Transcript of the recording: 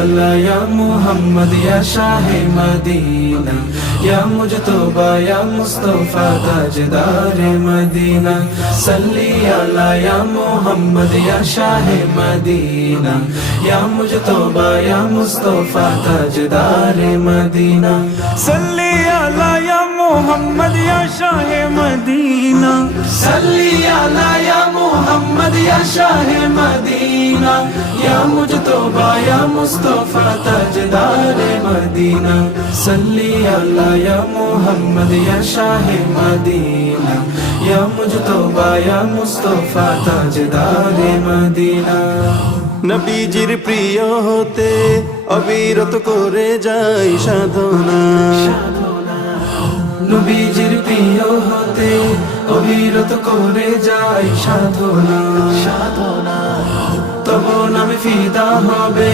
আলা ইয়া মুহাম্মদ ইয়া শাহে মদিনা ইয়া মুজতবা ইয়া মুস্তাফা তাজদারে মদিনা সাল্লি আলা ইয়া মুহাম্মদ ইয়া শাহে মদিনা ইয়া মুজতবা ইয়া মুস্তাফা তাজদারে মদিনা সাল্লি আলা ইয়া মুহাম্মদ ইয়া শাহে মদিনা সাল্লি আলা ইয়া মুহাম্মদ ইয়া শাহে মদিনা ইয়া মুজতবা ইয়া মুস্তাফা তাজদারে মদিনা সাল্লি আলা ইয়া মুহাম্মদ ইয়া শাহে মদিনা ইয়া মুজতবা ইয়া মুস্তাফা তাজদারে মদিনা নবীজির প্রিয় হতে অবিরত করে যাই সাধনা নবীজির প্রিয় হতে অবিরত করে যাই সাধনা তব নামে ফিদা হবে